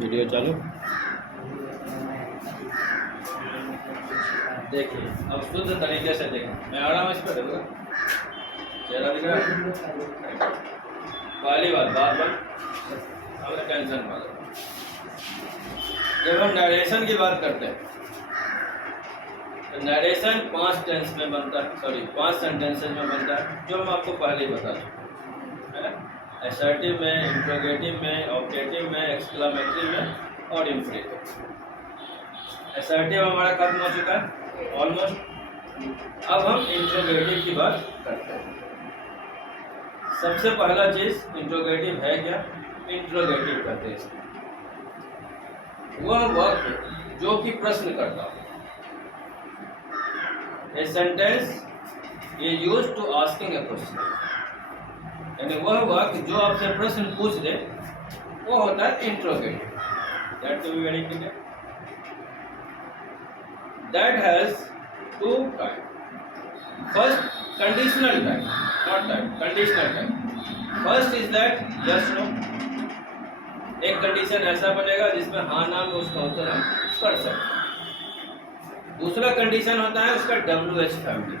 Video चालू। देखिए अब शुद्ध तरीके से देखें, मैं आराम इस पर करूँगा, चेहरा दिख रहा है। पहली बात अब टेंशन वाला, जब हम नरेशन की बात करते हैं तो नरेशन 5 टेंस में बनता है, 5 सेंटेंसेज में बनता है, जो हम आपको पहले ही बता चुके हैं ना। असर्टिव में, इंट्रोगेटिव में, ऑब्जेक्टिव में, एक्सक्लेमेटरी में और इंफरेटिव। असर्टिव हमारा खत्म हो चुका है ऑलमोस्ट। अब हम इंट्रोगेटिव की बात करते हैं। सबसे पहला चीज इंट्रोगेटिव है क्या? इंट्रोगेटिव कहते हैं वह वाक्य जो कि प्रश्न करता हो। ए सेंटेंस ये use to asking a question, यानी वह वाक्य जो आपसे प्रश्न पूछ दे वो होता है interrogative. That to be very clear, that has 2 type. First conditional type, not type, conditional type. First is that yes no, एक कंडीशन ऐसा बनेगा जिसमें हाँ ना में उसका उत्तर हम कर सकते। दूसरा कंडीशन होता है उसका WH फैमिली।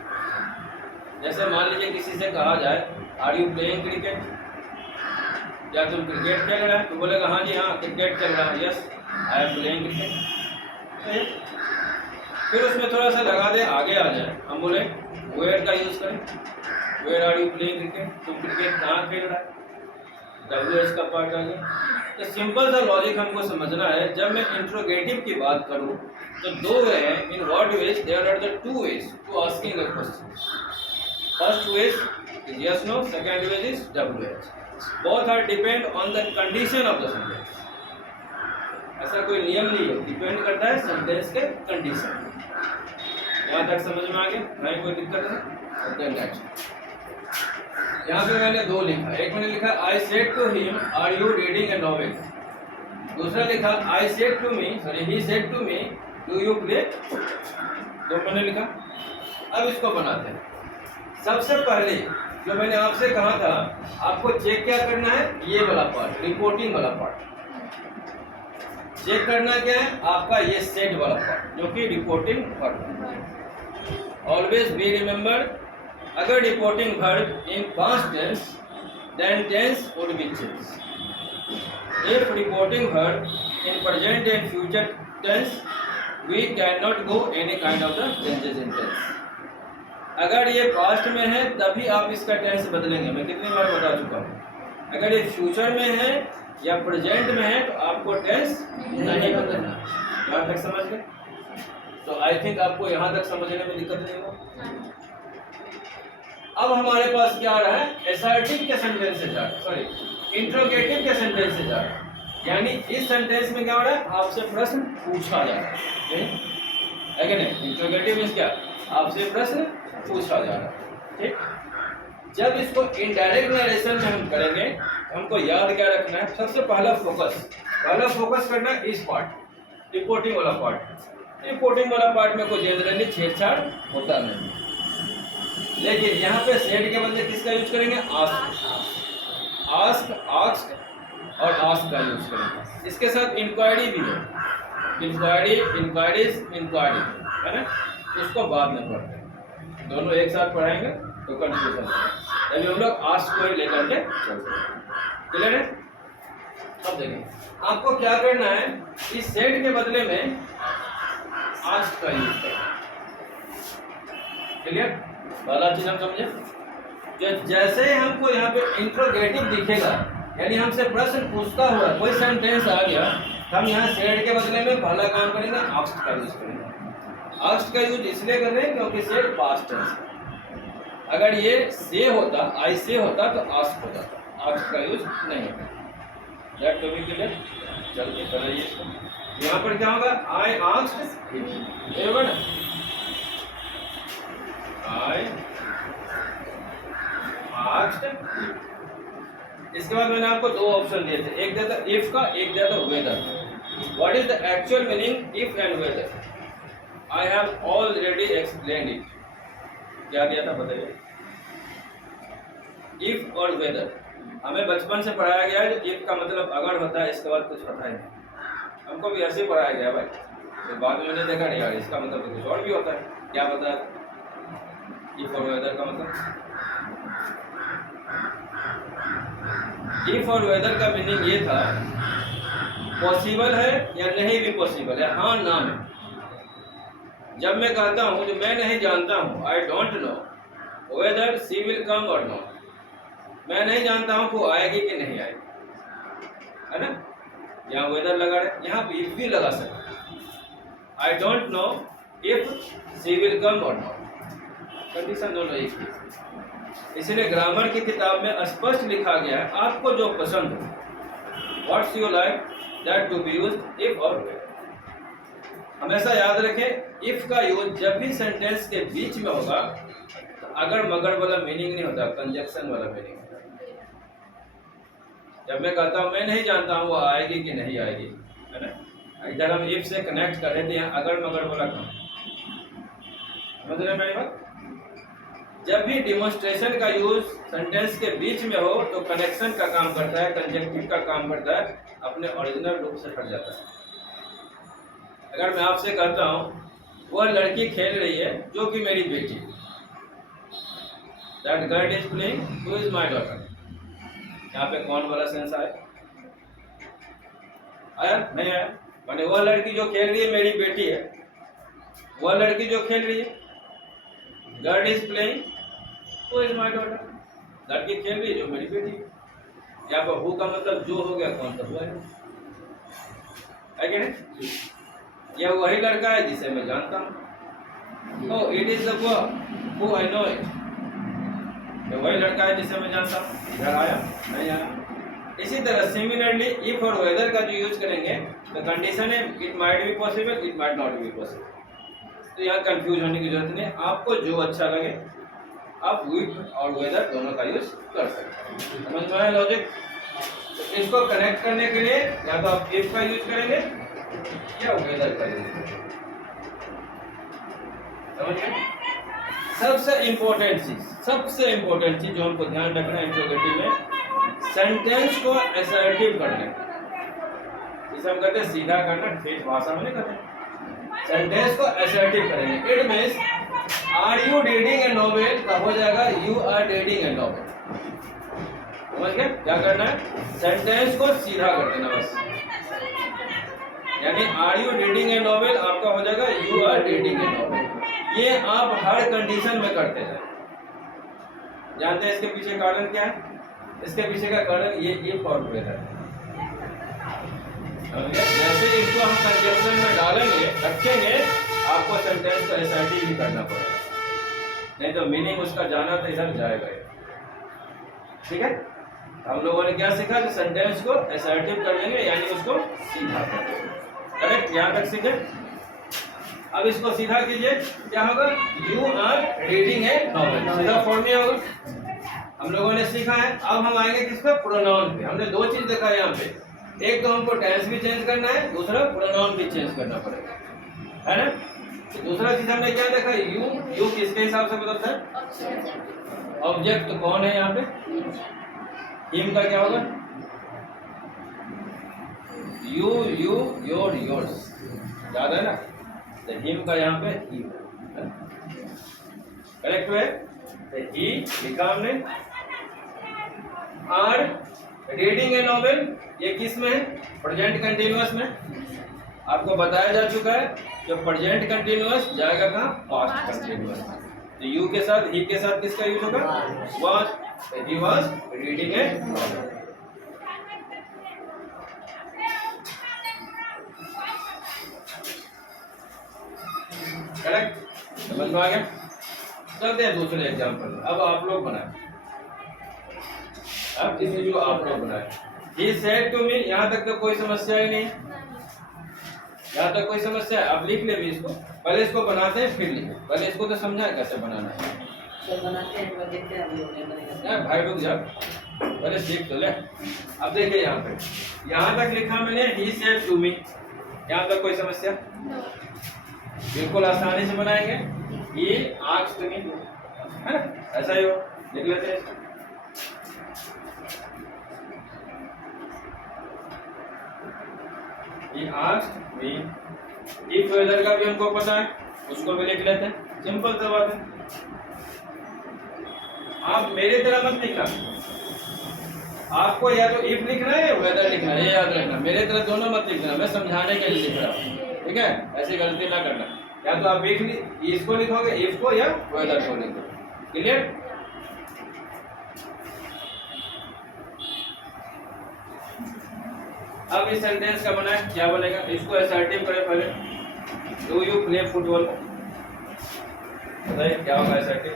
जैसे मान लीजिए किसी से कहा जाए आर यू प्लेइंग क्रिकेट, क्या तुम क्रिकेट खेल रहा है? तो बोलेगा हाँ जी हाँ क्रिकेट खेल रहा है, yes I am playing cricket. फिर उसमें थोड़ा सा लगा दे, आगे आ जाए, हम बोले वेयर का यूज करें, where are you playing cricket, तुम क्रिकेट कहाँ खेल रहा है, WH का पार्ट आ गया। तो सिंपल सा लॉजिक हमको समझना है। जब मैं इंट्रोगेटिव की बात करूं तो 2 वे हैं। In what ways? There are the 2 ways to asking a question. First ways is yes no, second ways is WH। Both are depend on the condition of the sentence. ऐसा कोई नियम नहीं है, डिपेंड करता है sentence के condition. यहाँ तक समझ में आ गया? नहीं कोई दिक्कत है? नेक्स्ट यहाँ पे मैंने 2 लिखा। एक मैंने लिखा I said to him are you reading a novel. दूसरा लिखा I said to me, sorry he said to me do you play. 2 मैंने लिखा। अब इसको बनाते हैं। सबसे पहले जो मैंने आपसे कहा था, आपको चेक क्या करना है? ये वाला पार्ट, रिपोर्टिंग वाला पार्ट चेक करना। क्या है आपका? ये सेड वाला पार्ट जो कि reporting part. Always be remember, अगर reporting verb in past tense then tense would be changed. If reporting verb in present and future tense, we cannot go any kind of the changes in tense. अगर ये past में है तभी आप इसका tense बदलेंगे। मैं कितनी बार बता चुका हूँ। अगर ये फ्यूचर में है या प्रेजेंट में है तो आपको टेंस नहीं बदलना। यहाँ तक समझ गए? तो आई थिंक आपको यहाँ तक समझने में दिक्कत नहीं होगा। अब हमारे पास क्या आ रहा है? असर्टिव के सेंटेंस से जा रहा है, सॉरी इंट्रोगेटिव के सेंटेंस से जा रहा है। यानी इस सेंटेंस में क्या हो रहा है? आपसे प्रश्न पूछा जा रहा है। नहीं, इंट्रोगेटिव मींस क्या? आपसे प्रश्न पूछा जा रहा है। ठीक, जब इसको इनडायरेक्ट नरेशन में हम करेंगे हमको याद क्या रखना है? सबसे पहला फोकस करना है इस पार्ट, रिपोर्टिंग वाला पार्ट। रिपोर्टिंग वाला पार्ट में कोई जनरली छेड़छाड़ होता नहीं, लेकिन यहाँ पे सेड के बदले किसका यूज करेंगे? आस्क, और आस्क का यूज करेंगे। इसके साथ इंक्वायरी भी है, इंक्वायरीज है ना, उसको बाद में पढ़ते हैं। दोनों एक साथ पढ़ाएंगे तो कंफ्यूजन होगा। अभी हम लोग आस्क को ही लेकर के चलते हैं। क्लियर है? अब देखिए आपको क्या करना है, इस सेड के बदले में आस्क का यूज करना। क्लियर? पहला चीज हम समझे। जैसे ही हमको यहाँ पे इंट्रोगेटिव दिखेगा, यानी हमसे प्रश्न पूछता हुआ कोई सेंटेंस आ गया, हम यहाँ सेड के बदले में पहला काम करेंगे आस्क्ड का यूज करेंगे। आस्क्ड का यूज इसलिए कर रहे हैं क्योंकि सेड पास्ट टेंस है। अगर ये से होता, आई से होता तो आस्क हो जाता, आस्क्ड का यूज नहीं होता। That to be clear? जल्दी कराइए इसको। यहाँ पर क्या होगा? आई आस्क्ड हिम, बराबर ना? I asked. इसके बाद मैंने आपको 2 ऑप्शन दिए थे, एक दिया था इफ का, एक दिया था whether. What is the actual meaning if and whether? I have already explained it. क्या दिया था बताइए? इफ और वेदर हमें बचपन से पढ़ाया गया है। इफ का मतलब अगर होता है, इसके बाद कुछ होता है नहीं। हमको भी ऐसे पढ़ाया गया भाई, तो बाद में मैंने देखा नहीं यार इसका मतलब तो कुछ और भी होता है। क्या बता इफ और वेदर का मतलब? इफ और वेदर का मीनिंग ये था पॉसिबल है या नहीं भी पॉसिबल है, हाँ ना में। जब मैं कहता हूँ जो मैं नहीं जानता हूँ, I don't know whether she will come और नॉट, मैं नहीं जानता हूँ वो आएगी कि नहीं आएगी, है ना। यहाँ वेदर लगा रहे, यहाँ पे इफ भी लगा सकते। I don't know if she will come और नॉट, कंडीशन दोनों एक ही। इसलिए ग्रामर की किताब में स्पष्ट लिखा गया है आपको जो पसंद हो, what's you like that to be used if और वेयर। हमेशा याद रखें इफ का यूज जब भी सेंटेंस के बीच में होगा तो अगर मगर वाला मीनिंग नहीं होता, कंजक्शन वाला मीनिंग होता। जब मैं कहता हूँ मैं नहीं जानता हूँ वो आएगी कि नहीं आएगी, है ना, इधर हम इफ से कनेक्ट कर रहे थे, यहाँ अगर मगर वाला काम। समझ रहे मेरी बात? जब भी डिमोन्स्ट्रेशन का यूज सेंटेंस के बीच में हो तो कनेक्शन का काम करता है, कंजक्टिव का काम करता है, अपने ओरिजिनल रूप से हट जाता है। अगर मैं आपसे कहता हूँ वह लड़की खेल रही है जो कि मेरी बेटी, that girl is playing who is my daughter, यहाँ पे कौन वाला सेंस आया? आया नहीं आया? माने वह लड़की जो खेल रही है मेरी बेटी है, वह लड़की जो खेल रही है, girl is playing who is my daughter, लड़की खेल रही है जो मेरी बेटी है। यहाँ पर हु का मतलब जो हो गया, कौन सा हुआ है कि नहीं? यह वही लड़का है जिसे मैं जानता हूँ। Oh it is the boy who I know it, यह वही लड़का है जिसे मैं जानता हूँ। इधर आया नहीं आया? इसी तरह सिमिलरली इफ और वेदर का जो यूज करेंगे तो कंडीशन है it might be possible, it might not be possible. तो यहाँ कंफ्यूज होने की जरूरत नहीं, आपको जो अच्छा लगे आप इफ और वेदर दोनों का यूज कर सकते हैं। समझ में आया लॉजिक? तो इसको कनेक्ट करने के लिए या तो आप इफ का यूज करेंगे या वेदर का यूज करेंगे। समझ गए? सबसे इंपॉर्टेंट चीज जो हमको ध्यान रखना है इंट्रोगेटिव में, सेंटेंस को असर्टिव करने, जिसे हम कहते हैं सीधा करना, ठेठ भाषा में नहीं कहते, सेंटेंस को असर्टिव करेंगे। It means are you reading a novel का हो जाएगा you are reading a novel. समझ गए? क्या करना है? सेंटेंस को सीधा कर देना बस, यानी are you reading a novel आपका हो जाएगा you are reading a novel. ये आप हर कंडीशन में करते जाए। जानते हैं इसके पीछे कारण क्या है? इसके पीछे का कारण ये इफ और वेदर है। जैसे इसको हम कंजक्शन में डालेंगे, रखेंगे, आपको सेंटेंस को एसआईटी भी करना पड़ेगा, नहीं तो मीनिंग उसका जाना तो इधर जाएगा। ठीक है? हम लोगों ने क्या सीखा कि सेंटेंस को एसर्टिव कर देंगे, यानी उसको सीधा कर देंगे। करेक्ट? यहाँ तक सीखे। अब इसको सीधा कीजिए, क्या होगा? You are reading a novel, सीधा फॉर्म में होगा। हम लोगों ने सीखा है। अब हम आएंगे किस पे? प्रोनाउन पे। हमने दो चीज देखा यहाँ पे, एक तो हमको टेंस भी चेंज करना है, दूसरा प्रोनाउन भी चेंज करना पड़ेगा, है ना। तो दूसरा चीज हमने क्या देखा? यू किसके हिसाब से बदलता है? ऑब्जेक्ट कौन है यहाँ पे? हिम का क्या होगा? यू योर योर्स, याद है ना। तो हिम का यहाँ पे ही, करेक्ट है। तो ही लिखा हमने। आर रीडिंग ए नॉवेल, ये किस में है? प्रेजेंट कंटिन्यूअस में। आपको बताया जा चुका है कि प्रेजेंट कंटिन्यूअस जाएगा कहाँ? Past continuous. तो यू के साथ ही के साथ किसका यूज होगा? Was. He was reading a novel. Correct? समझ में आ गया? चलते हैं दूसरे एग्जाम्पल। अब आप लोग बनाए, अब किसी जो आप लोग बनाए। He said to me, यहाँ तक तो कोई समस्या ही नहीं, यहाँ तक कोई समस्या है। आप लिख ले भी इसको, पहले इसको बनाते हैं फिर लिखे। पहले इसको तो समझाए कैसे बनाना है। बनाते हैं, देखते हैं हम लोग। भाई रुक जा, पहले सीख तो ले। अब देखिए यहाँ पे, यहाँ तक लिखा मैंने he said to me, यहाँ तक कोई समस्या? बिल्कुल आसानी से बनाएंगे। he asked me, है ना, ऐसा ही हो। लिख लेते हैं। He asked me if whether का भी हमको पता है, उसको भी लिख लेते हैं, सिंपल सा बात है। आप मेरी तरह मत लिखना, आपको या तो इफ लिखना है या वेदर लिखना है, ये याद रखना। मेरे तरह दोनों मत लिखना, मैं समझाने के लिए लिख रहा हूँ, ठीक है? ऐसी गलती ना करना, या तो आप इसको लिखोगे इफ को या वेदर को लिखोगे। क्लियर? अब इस सेंटेंस का बना है, क्या बनेगा? इसको असर्टिव करें पहले। Do you play football? बताइए क्या होगा assertive?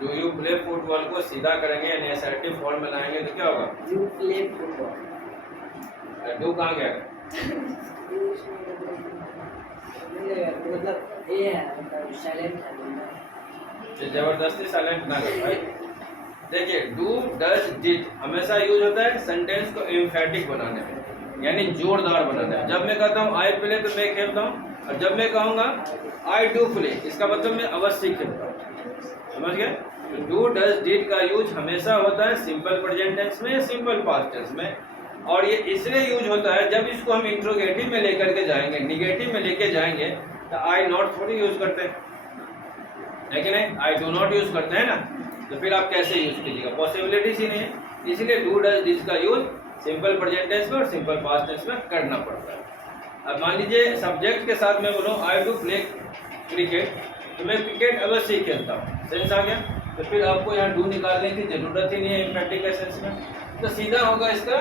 Do you play football को सीधा करेंगे यानी असर्टिव फॉर्म में लाएंगे तो क्या होगा? You play football. डू कहाँ गया? मतलब ये है, मतलब साइलेंट है, जबरदस्ती साइलेंट ना कर भाई। देखिए डू डज डिड हमेशा यूज होता है सेंटेंस को एम्फैटिक बनाने में, यानी जोरदार बनाने में। जब मैं कहता हूँ आई प्ले तो मैं खेलता हूँ, और जब मैं कहूँगा आई डू प्ले इसका मतलब मैं अवश्य खेलता हूँ। समझ गए? डू डज डिड का यूज हमेशा होता है सिंपल प्रेजेंट टेंस में या सिंपल पास्ट टेंस में, और ये इसलिए यूज होता है जब इसको हम इंट्रोगेटिव में लेकर के जाएंगे, निगेटिव में लेके जाएंगे तो आई नॉट थोड़ी यूज करते हैं, है कि नहीं? आई डू नॉट यूज करते हैं ना, तो फिर आप कैसे यूज कीजिएगा? पॉसिबिलिटीज ही नहीं है। इसलिए डू डज डिड का यूज सिंपल प्रेजेंट टेंस में और सिंपल पास्ट टेंस में करना पड़ता है। अब मान लीजिए सब्जेक्ट के साथ मैं बोलूँ आई डू प्ले क्रिकेट, तो मैं क्रिकेट अवश्य ही खेलता हूँ, सेंस आ गया? तो फिर आपको यहाँ डू निकालने की जरूरत ही नहीं है एम्फैटिक के सेंस में, तो सीधा होगा इसका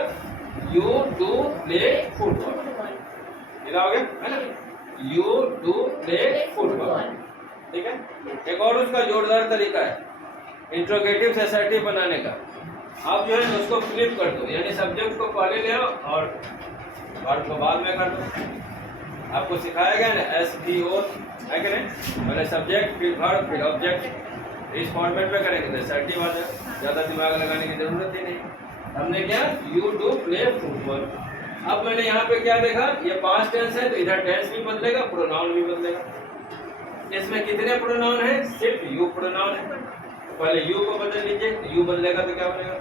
यू डू प्ले फुटबॉल। सीधा हो गया है ना? यू डू प्ले फुटबॉल, ठीक है? एक और उसका जोरदार तरीका है इंट्रोगेटिव से असर्टिव बनाने का। आप जो है उसको फ्लिप कर दो, यानी सब्जेक्ट को पहले ले आओ और वर्ब को बाद में कर दो। आपको सिखाया गया ना SVO, है कि नहीं? पहले सब्जेक्ट फिर वर्ब फिर ऑब्जेक्ट, इस फॉर्मेट में करेंगे तो असर्टिव आ जाए, ज़्यादा दिमाग लगाने की जरूरत ही नहीं। हमने क्या यू डू प्ले फुटबॉल। अब मैंने यहाँ पे क्या देखा, ये पास्ट टेंस है तो इधर टेंस भी बदलेगा, प्रोनाउन भी बदलेगा। इसमें कितने प्रोनाउन है? सिर्फ यू प्रोनाउन है। पहले यू को बदल लीजिए, यू बदलेगा तो क्या बनेगा?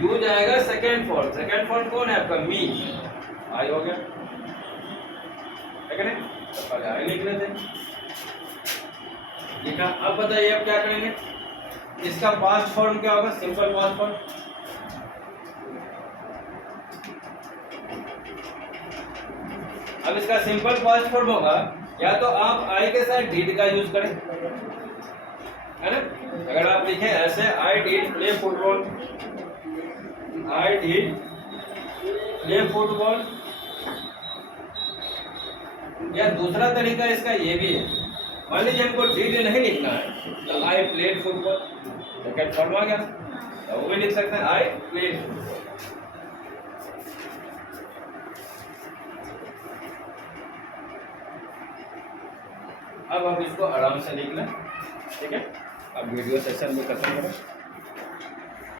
यू जाएगा सेकेंड फॉर्म। सेकेंड फॉर्म कौन है आपका? मी। आई हो गया, है कि नहीं? तो पहले आई लिख लेते हैं, लिखा। अब बताइए अब क्या करेंगे? इसका पास्ट फॉर्म क्या होगा? Simple past form. अब इसका सिंपल पास्ट फॉर्म होगा, या तो आप आई के साथ डिड का यूज करें, है ना? अगर आप लिखें ऐसे I did play football, I did play football, या दूसरा तरीका इसका ये भी है, मान लीजिए हमको डिड नहीं लिखना है तो I played football, second form आ गया, तो वो भी लिख सकते हैं आई प्लेड फुटबॉल। अब हम इसको आराम से लिख लें, ठीक है? अब वीडियो सेशन में खत्म करें।